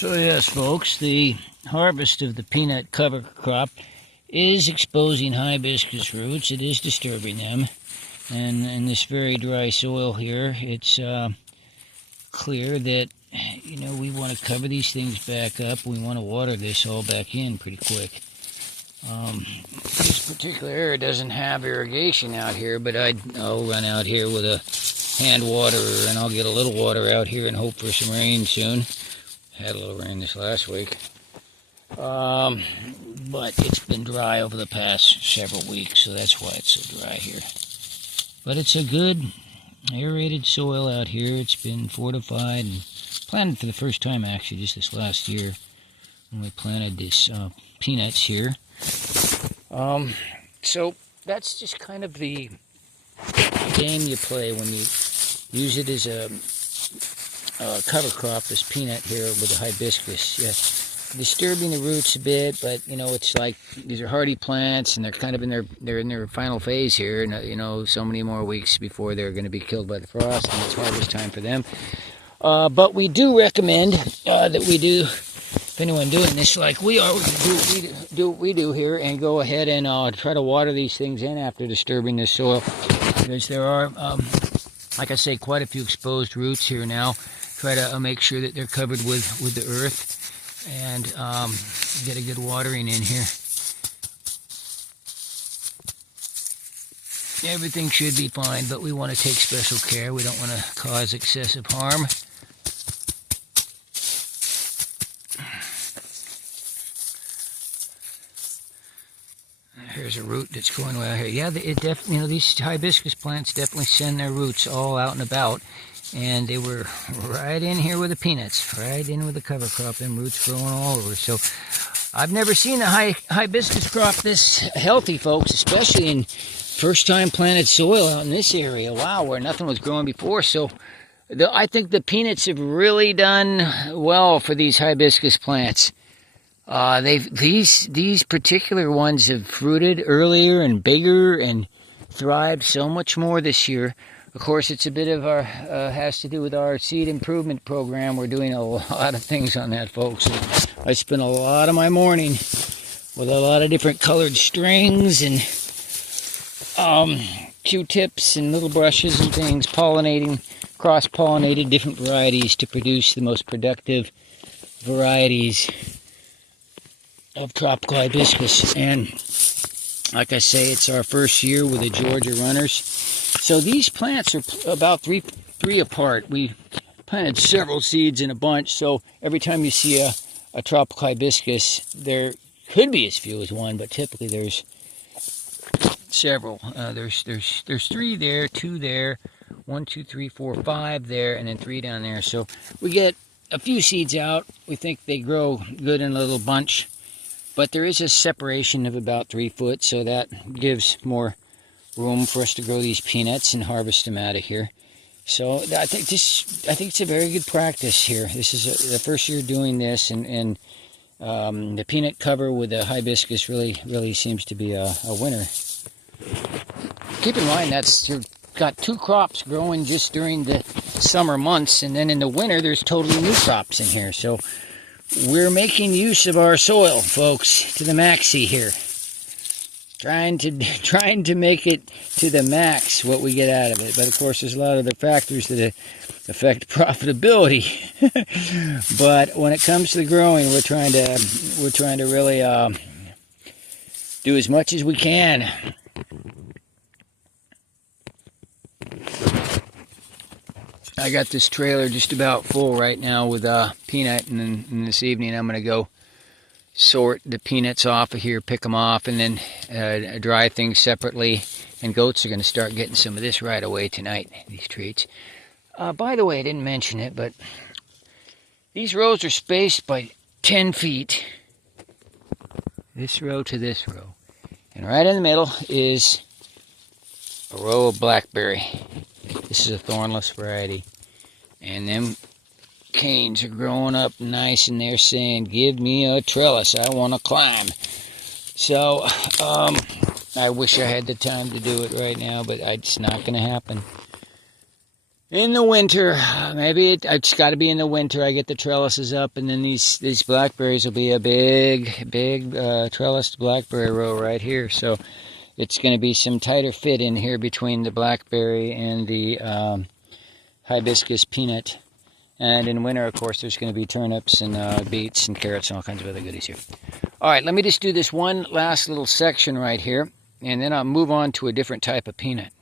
So yes, folks, the harvest of the peanut cover crop is exposing hibiscus roots. It is disturbing them. And in this very dry soil here, it's clear that, we want to cover these things back up. We want to water this all back in pretty quick. This particular area doesn't have irrigation out here, but I'll run out here with a hand waterer, and I'll get a little water out here and hope for some rain soon. Had a little rain this last week. But it's been dry over the past several weeks, so that's why it's so dry here. But it's a good aerated soil out here. It's been fortified and planted for the first time, actually, just this last year when we planted these peanuts here. So that's just kind of the game you play when you use it as a cover crop, this peanut here with the hibiscus. Yeah, disturbing the roots a bit, but it's like these are hardy plants, and they're kind of in their final phase here, and so many more weeks before they're going to be killed by the frost, and it's harvest time for them. But we do recommend that we do, if anyone doing this like we are, do what we do here, and go ahead and try to water these things in after disturbing the soil, because there are, like I say, quite a few exposed roots here now. Try to make sure that they're covered with the earth, and get a good watering in here. Everything should be fine, but we want to take special care. We don't want to cause excessive harm. Here's a root that's going well here. Yeah, these hibiscus plants definitely send their roots all out and about. And they were right in here with the peanuts, right in with the cover crop, and roots growing all over. So I've never seen a hibiscus crop this healthy, folks, especially in first-time planted soil out in this area. Wow, where nothing was growing before. So I think the peanuts have really done well for these hibiscus plants. These particular ones have fruited earlier and bigger and thrived so much more this year. Of course, it's a bit of our, has to do with our seed improvement program. We're doing a lot of things on that, folks. And I spend a lot of my morning with a lot of different colored strings and Q-tips and little brushes and things, cross-pollinated different varieties to produce the most productive varieties of tropical hibiscus. And like I say, it's our first year with the Georgia runners. So these plants are about three apart. We planted several seeds in a bunch, so every time you see a tropical hibiscus, there could be as few as one, but typically there's several. There's 3 there, 2 there, 1, 2, 3, 4, 5 there, and then 3 down there. So we get a few seeds out. We think they grow good in a little bunch, but there is a separation of about 3 foot, so that gives more room for us to grow these peanuts and harvest them out of here. So I think it's a very good practice here. This is the first year doing this, and the peanut cover with the hibiscus really seems to be a winner. Keep in mind you've got 2 crops growing just during the summer months, and then in the winter there's totally new crops in here. So we're making use of our soil, folks, to the maxi here. Trying to make it to the max what we get out of it. But of course there's a lot of other factors that affect profitability. But when it comes to the growing, we're trying to really do as much as we can. I got this trailer just about full right now with peanut, and then this evening I'm going to go sort the peanuts off of here, pick them off, and then dry things separately. And goats are going to start getting some of this right away tonight, these treats. By the way, I didn't mention it, but these rows are spaced by 10 feet. This row to this row. And right in the middle is a row of blackberry. This is a thornless variety. And them canes are growing up nice, and they're saying, give me a trellis, I want to climb. So I wish I had the time to do it right now, but it's not going to happen. In the winter, maybe it's got to be in the winter. I get the trellises up, and then these blackberries will be a big trellised blackberry row right here. So it's going to be some tighter fit in here between the blackberry and the hibiscus peanut. And in winter, of course, there's going to be turnips and beets and carrots and all kinds of other goodies here. All right, let me just do this one last little section right here, and then I'll move on to a different type of peanut.